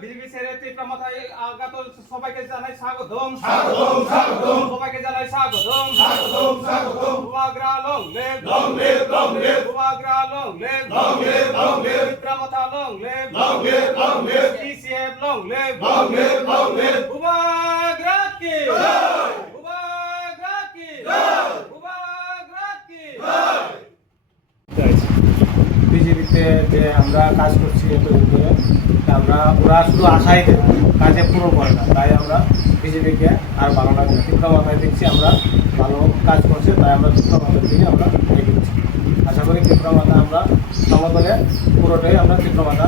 BJP ছেড়ে তীব্রমাথায় আগত সবাইকে জানাই স্বাগতম। সবাইকে জানাই স্বাগতম। উমাগ্রা লং লেভ, উমাগ্রা লং লেভ, তীব্রমাথা long live, TCF long live, উমাগ্রা কি, উমাগ্রা কি, উমাগ্রা কি। বিজেপিতে যে আমরা কাজ করছি আমরা ওরা শুধু আশাই দেয়, কাজে পুরো করে না, তাই আমরা বিজেপিকে আর ভালো লাগে না। তীব্রমাথায় দেখছি আমরা ভালো কাজ করছে, তাই আমরা তীব্রমাথার দিকে আমরা এগিয়েছি। আশা করি তীব্রমাথা আমরা সমতলে পুরোটাই আমরা তীব্রমাথা।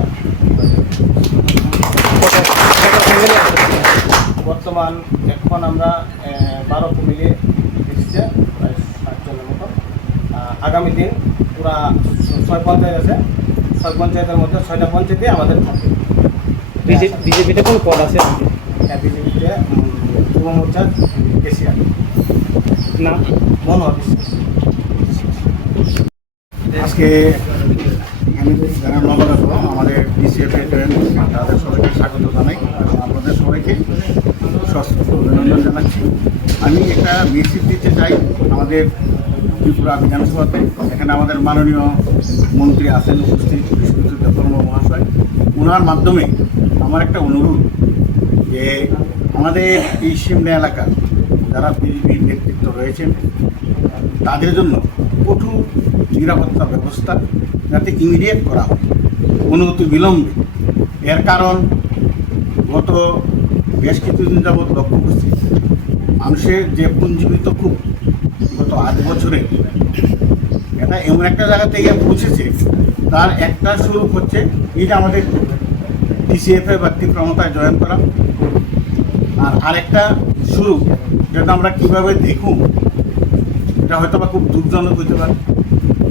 বর্তমান এখন আমরা 12 ফ্যামিলি এসেছে, প্রায় 60 জনের মতো। আগামী দিন পুরা 6 পঞ্চায়েত আছে, 6 পঞ্চায়েতের মধ্যে 6টা পঞ্চায়েতে আমাদের থাকে। বিজেপিতে কোন পদ আছে? বিজেপিতে যুব মোর্চার কেসিআর নাম মনোহর বিশ্বাস। আজকে আমি যারা নবগত আমাদের ডিসিএফের তাদের সবাইকে স্বাগত জানাই এবং আপনাদের সবাইকে সশস্ত্র অভিনন্দন জানাচ্ছি। আমি একটা মেসেজ দিতে চাই আমাদের ত্রিপুরা বিধানসভাতে। এখানে আমাদের মাননীয় মন্ত্রী আছেন উপস্থিত, বিশ্বজিৎ দেববর্মা মহাশয়। ওনার মাধ্যমে আমার একটা অনুরোধ যে আমাদের এই সিমনা এলাকার যারা বিজেপির নেতৃত্ব রয়েছেন তাদের জন্য কঠোর নিরাপত্তা ব্যবস্থা যাতে ইমিডিয়েট করা হয়, অনুমতি বিলম্বে। এর কারণ গত বেশ কিছুদিন যাবৎ লক্ষ্য করছি মানুষের যে পুঞ্জীবিত খুব গত 8 বছরে এটা এমন একটা জায়গা থেকে পৌঁছেছে, তার একটা স্বরূপ হচ্ছে এই যে আমাদের ডিসিএফএ বা তীব্রমাথায় জয়েন করা। আর আরেকটা স্বরূপ যেটা আমরা কীভাবে দেখুন এটা হয়তো বা খুব দুঃখজনক হতে পারে।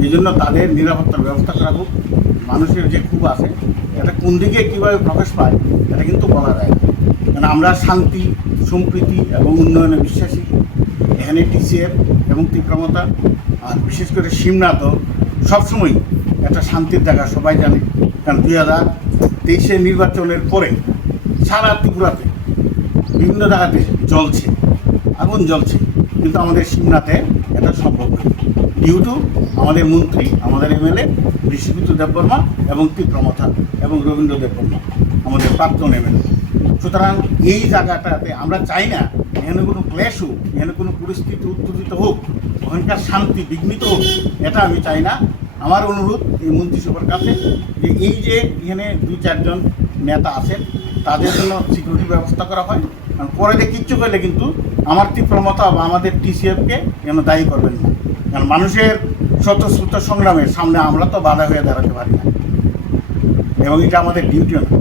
এই জন্য তাদের নিরাপত্তার ব্যবস্থা করা হোক। মানুষের যে ক্ষোভ আছে এটা কোন দিকে কীভাবে প্রকাশ পায় এটা কিন্তু বলা যায় না, কারণ আমরা শান্তি, সম্প্রীতি এবং উন্নয়নে বিশ্বাসী। এখানে টিসিএফ এবং তীব্রমাথা আর বিশেষ করে সিমনা তো সবসময় একটা শান্তির জায়গা, সবাই জানে। কারণ 2023 নির্বাচনের পরে সারা ত্রিপুরাতে বিভিন্ন জায়গাতে জ্বলছে, আগুন জ্বলছে, কিন্তু আমাদের সিমনাতে এটা সম্ভব নয় ডিউ টু আমাদের মন্ত্রী, আমাদের এমএলএ বিশ্বজিৎ দেববর্মা এবং তীব্রমাথা এবং রবীন্দ্র দেববর্মা আমাদের প্রাক্তন এমএলএ। সুতরাং এই জায়গাটাতে আমরা চাই না এখানে কোনো ক্লেশ হোক, এখানে কোনো পরিস্থিতি উত্তেজিত হোক, ওখানকার শান্তি বিঘ্নিত হোক, এটা আমি চাই না। আমার অনুরোধ এই মন্ত্রিসভার কাছে যে এই যে এখানে 2-4 জন নেতা আছেন তাদের জন্য সিকিউরিটি ব্যবস্থা করা হয়। কারণ পরে যে কিচ্ছু করলে কিন্তু আমার তীব্রমাথা বা আমাদের টিসিএফকে যেন দায়ী করবেন না, কারণ মানুষের স্বতঃস্ফূর্ত সংগ্রামের সামনে আমরা তো বাধা হয়ে দাঁড়াতে পারি না এবং এটা আমাদের ডিউটিও না।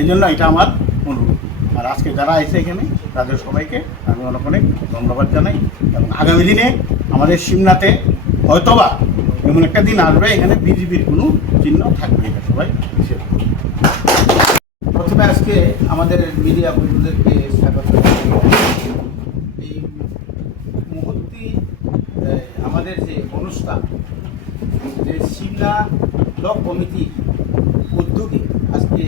এই জন্য এটা আমার অনুরোধ। আর আজকে যারা এসে এখানে তাদের সবাইকে আমি অনেক অনেক ধন্যবাদ জানাই এবং আগামী দিনে আমাদের সিমনাতে হয়তোবা এমন একটা দিন আসবে এখানে বিজেপির কোনো চিহ্ন থাকবে, এটা সবাই হিসেবে। প্রথমে আজকে আমাদের মিডিয়া বন্ধুদেরকে স্বাগত। এই মুহূর্তে আমাদের যে অনুষ্ঠান, যে সিমনা ব্লক কমিটির উদ্যোগে আজকে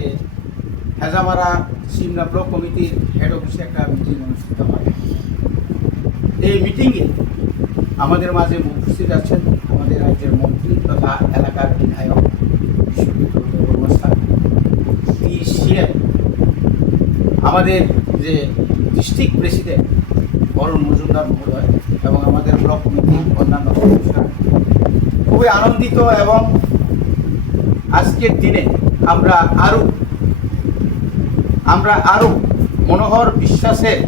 হেজামারা সিমনা ব্লক কমিটির হেড অফিসে একটা মিটিং অনুষ্ঠিত হয়। এই মিটিংয়ে আমাদের মাঝে উপস্থিত আছেন আমাদের রাজ্যের মন্ত্রী তথা এলাকার বিধায়ক বিশ্বজিৎ দেববর্মা স্যার, টিসিএফ আমাদের যে ডিস্ট্রিক্ট প্রেসিডেন্ট বরুণ মজুমদার মহোদয় এবং আমাদের ব্লক কমিটির অন্যান্য সদস্যরা। খুবই আনন্দিত এবং আজকের দিনে আমরা আরও মনোহর বিশ্বাসের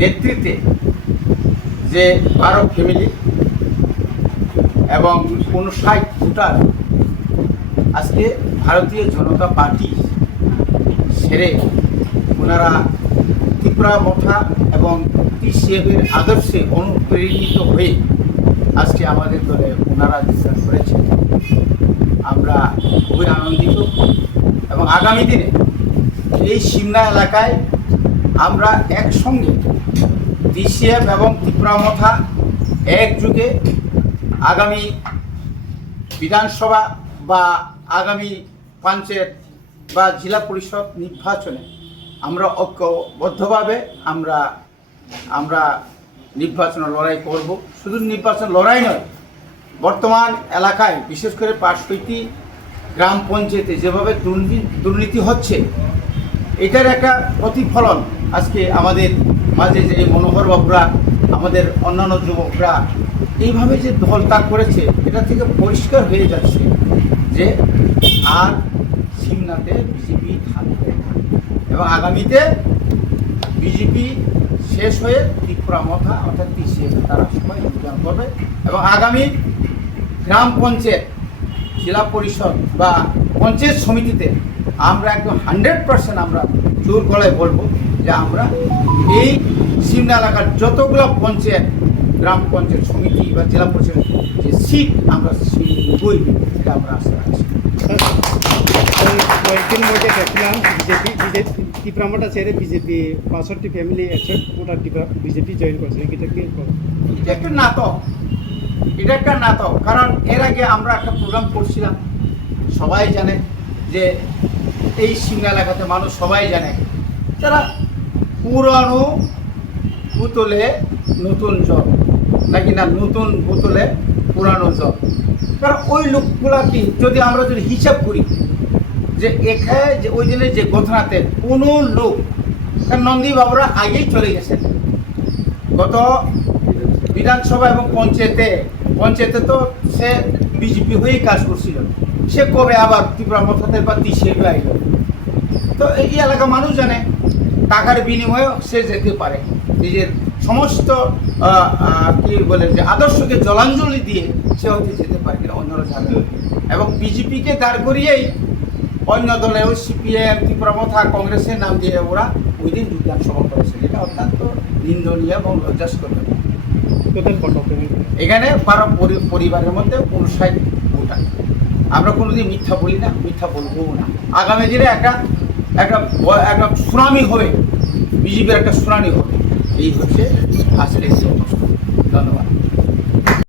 নেতৃত্বে যে 12 ফ্যামিলি এবং 59 ভোটার আজকে ভারতীয় জনতা পার্টি ছেড়ে ওনারা তীব্রমাথা এবং টিসিএফের আদর্শে অনুপ্রেরিত হয়ে আজকে আমাদের দলে ওনারা যোগদান করেছেন। আমরা খুবই আনন্দিত এবং আগামী দিনে এই সিমনা এলাকায় আমরা একসঙ্গে টিসিএফ এবং তীব্রমাথা একযুগে আগামী বিধানসভা বা আগামী পঞ্চায়েত বা জেলা পরিষদ নির্বাচনে আমরা ঐক্যবদ্ধভাবে আমরা নির্বাচনে লড়াই করব। শুধু নির্বাচন লড়াই নয়, বর্তমান এলাকায় বিশেষ করে 65টি গ্রাম পঞ্চায়েতে যেভাবে দুর্নীতি হচ্ছে, এটার একটা প্রতিফলন আজকে আমাদের মাঝে যে মনোহর বাবুরা, আমাদের অন্যান্য যুবকরা এইভাবে যে দলতা করেছে, এটা থেকে পরিষ্কার হয়ে যাচ্ছে যে আর সিমনাতে বিজেপি থাকবে না এবং আগামীতে বিজেপি শেষ হয়ে ত্রিপুরা মথা অর্থাৎ TCF তারা সবাই যোগদান করবে এবং আগামী গ্রাম পঞ্চায়েত, জেলা পরিষদ বা পঞ্চায়েত সমিতিতে আমরা একদম 100% আমরা জোর গলায় বলবো যে আমরা এই সিমনা এলাকার যতগুলো পঞ্চায়েত, গ্রাম পঞ্চায়েত সমিতি বা জেলা পরিষদ যে সিট আমরা বই এটা আমরা আশা রাখছি। কয়েকদিন মধ্যে দেখলাম ত্রিপুরামাটা ছেড়ে বিজেপি 65 ফ্যামিলি একসাথে গোটা বিজেপি জয়েন করছে। এটা কি এটা একটা নাটক, কারণ এর আগে আমরা একটা প্রোগ্রাম করছিলাম, সবাই জানে যে এই সিমনা এলাকাতে মানুষ সবাই জানে যারা পুরানো বোতলে নতুন জল নাকি না নতুন বোতলে পুরানো জল। কারণ ওই লোকগুলা কি যদি আমরা হিসাব করি যে এখানে যে ওই দিনের যে ঘটনাতে কোনো লোক, কারণ নন্দী বাবুরা আগেই চলে গেছেন গত বিধানসভা এবং পঞ্চায়েতে তো সে বিজেপি হয়েই কাজ করছিল, সে কবে আবার ত্রিপুরা মথাতে বা TCF আইল। তো এই এলাকা মানুষ জানে টাকার বিনিময়ে সে যেতে পারে, নিজের সমস্ত কি বলে যে আদর্শকে জলাঞ্জলি দিয়ে সে হয়তো যেতে পারে কিনা অন্যরা জানে। এবং বিজেপিকে দাঁড় করিয়েই অন্য দলে ওই CPM, ত্রিপুরা মথা, কংগ্রেসের নাম দিয়ে ওরা ওই দিন যোগদান সভা করেছে, এটা অত্যন্ত নিন্দনীয় এবং লজ্জাস্কর। এখানে 12 পরিবারের মধ্যে 59 ভোটার। আমরা কোনোদিন মিথ্যা বলি না, মিথ্যা বলবো না। আগামী দিনে একটা সুনামি হবে, বিজেপির একটা সুনামি হবে। এই হচ্ছে আজকের। ধন্যবাদ।